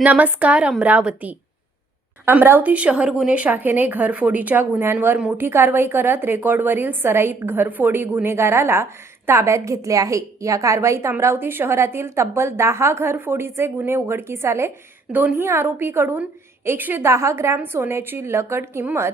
नमस्कार अमरावती शहर गुन्हे शाखेने घरफोडीच्या गुन्ह्यांवर मोठी कारवाई करत रेकॉर्डवरील सराईत घरफोडी गुन्हेगाराला ताब्यात घेतले आहे। या कारवाईत अमरावती शहरातील तब्बल 10 घरफोडीचे गुन्हे उघडकीस आले। दोन्ही आरोपीकडून 110 ग्रॅम सोन्याची लकड किंमत,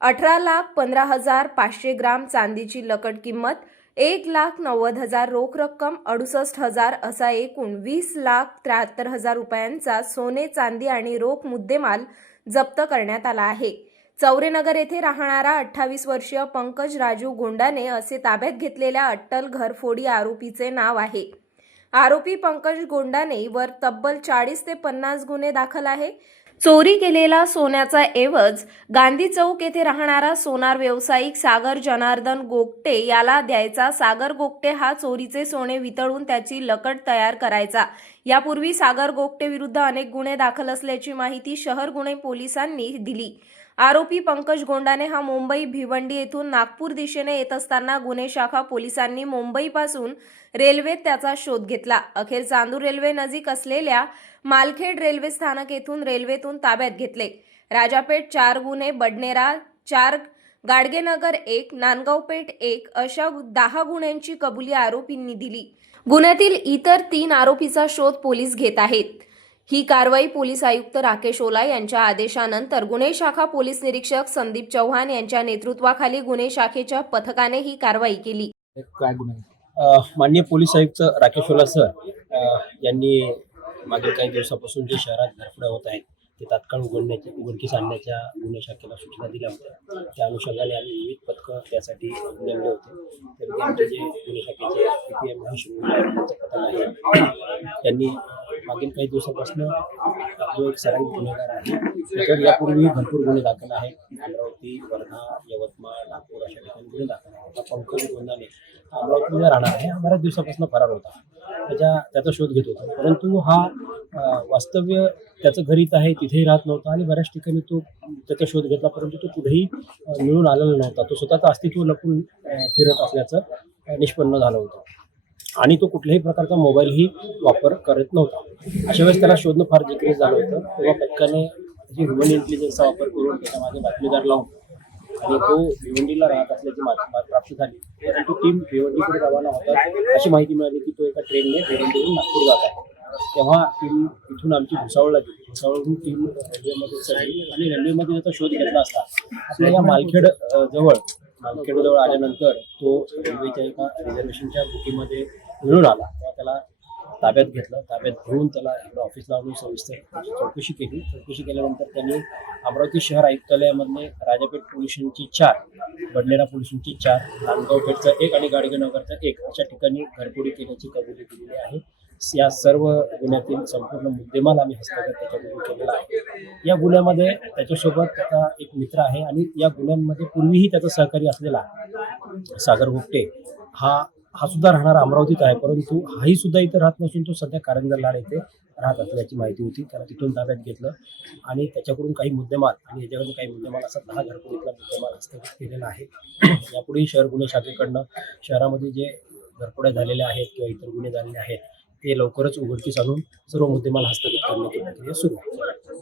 18,15,500 ग्राम चांदीची लकड किंमत, 1,90,000 रोख रक्कम, 68,000 असा एकूण 20,73,000 रुपयांचा सोने, चांदी आणि रोख मुद्देमाल जप्त करण्यात आला आहे। चौरेनगर येथे राहणारा 28 वर्षीय पंकज राजू गोंडाने असे ताब्यात घेतलेल्या अट्टल घरफोडी आरोपीचे नाव आहे। आरोपी पंकज गोंडाने वर तब्बल 40 ते 50 गुन्हे दाखल आहे। चोरी केलेला सोन्याचा एवज गांधी चौक येथे राहणारा सोनार व्यावसायिक सागर जनार्दन गोगटे याला द्यायचा। सागर गोगटे हा चोरीचे सोने वितळून त्याची लकड तयार करायचा। यापूर्वी सागर गोगटे विरुद्ध अनेक गुन्हे दाखल असल्याची माहिती शहर गुन्हे पोलिसांनी दिली। आरोपी पंकज गोंडाने हा मुंबई भिवंडी येथून नागपूर दिशेने येत असताना गुन्हे शाखा पोलिसांनी मुंबईपासून रेल्वेत त्याचा शोध घेतला। अखेर चांदूर रेल्वे नजीक असलेल्या मालखेड रेल्वे स्थानक येथून रेल्वेतून ताब्यात घेतले। राजापेठ 4 गुन्हे, बडनेरा 4, गाडगेनगर 1, नांदगावपेठ 1 अशा 10 गुन्ह्यांची कबुली आरोपींनी दिली। गुन्ह्यातील इतर 3 आरोपीचा शोध पोलीस घेत आहेत। ही कारवाई पोलीस आयुक्त राकेश ओला यांच्या आदेशानंतर गुन्हे शाखा पोलीस निरीक्षक संदीप चव्हाण यांच्या नेतृत्वाखाली गुन्हे शाखेच्या पथकाने ही कारवाई केली। माननीय पोलीस आयुक्त राकेश ओला सर यांनी मागील काही दिवसापासून जे शहरात घरफोड्या होत आहेत ते तात्काळ उघडकीस आणण्याच्या गुन्हे शाखेला सूचना दिल्या होत्या। त्या अनुषंगाने आम्ही विविध पथकं त्यासाठी नेमले होते। तरी आमचे जे गुन्हे शाखेचे PPM पथक आहे त्यांनी मागील काही दिवसापासून जो एक सराईत गुन्हेगार आहे त्याच्यावर यापूर्वी भरपूर गुन्हे दाखल आहेत। अमरावती, वर्धा, यवतमाळ, नागपूर अशा ठिकाणी गुन्हे दाखल आहेत। पंकज गोंडाने अमरावतीमध्ये राहणार आहे, बऱ्याच दिवसापासून फरार होता। त्याचा शोध घेत होता, परंतु हा वास्तव्य त्याचं घरीच आहे, तिथेही राहत नव्हता आणि बऱ्याच ठिकाणी तो त्याचा शोध घेतला, परंतु तो कुठेही मिळून आलेला नव्हता। तो स्वतःचं अस्तित्व लपून फिरत असल्याचं निष्पन्न झालं होतं आणि तो कुठल्याही प्रकारचा मोबाईलही वापर करत नव्हता। अशा वेळेस त्याला शोधणं फार जिक्रीच झालं होतं। तेव्हा पथकाने जी ह्युमन इंटेलिजन्सचा वापर करून त्याच्या मागे बातमीदार लावून आणि तो भिवंडीला राहत असल्याची माहिती प्राप्त झाली, परंतु टीम भिवंडीकडे रवाना होता अशी माहिती मिळाली की तो एका ट्रेनने भिवंडीवरून नागपूर जात आहे। तेव्हा टीम इथून आमची भुसावळला गेली। भुसावळहून टीम रेल्वेमध्ये चढली आणि रेल्वेमध्ये त्याचा शोध घेतला असता आपल्या या मालखेड जवळ आल्यानंतर तो रेल्वेच्या एका रिझर्वेशनच्या बुकीमध्ये मिळून आला। तेव्हा त्याला ताब्यात घेतलं। ताब्यात घेऊन त्याला इकडे ऑफिसला आणून सविस्तर चौकशी केली। चौकशी केल्यानंतर त्यांनी अमरावती शहर आयुक्तालयामधले राजापेठ पोलिसांची 4, बडनेरा पोलिसांची 4, नांदगावपेठचा 1 आणि गाडगेनगरचा 1 अशा ठिकाणी घरफोडी केल्याची कबुली दिलेली आहे। या सर्व गुन्ह्यातील संपूर्ण मुद्देमाल आम्ही हस्तगत त्याच्याकडून केलेला आहे। या गुन्ह्यामध्ये त्याच्यासोबत त्याचा एक मित्र आहे आणि या गुन्ह्यांमध्ये पूर्वीही त्याचा सहकारी असलेला सागर गोगटे हा सुद्धा राहणारा अमरावतीत आहे, परंतु हाही सुद्धा इथे राहत नसून तो सध्या कारंजा लाड येथे राहत असल्याची माहिती होती। त्याला तिथून ताब्यात घेतलं आणि त्याच्याकडून काही मुद्देमाल आणि याच्याकडून काही मुद्देमाल असा 10 घरफोडीतला मुद्देमाल हस्तगत केलेला आहे। यापुढेही शहर गुन्हे शाखेकडनं शहरामध्ये जे घरफोड्या झालेल्या आहेत किंवा इतर गुन्हे झालेले आहेत ते लवकरच उघडकीस आणून सर्व मुद्देमाल हस्तगत करण्याची प्रक्रिया सुरू आहे।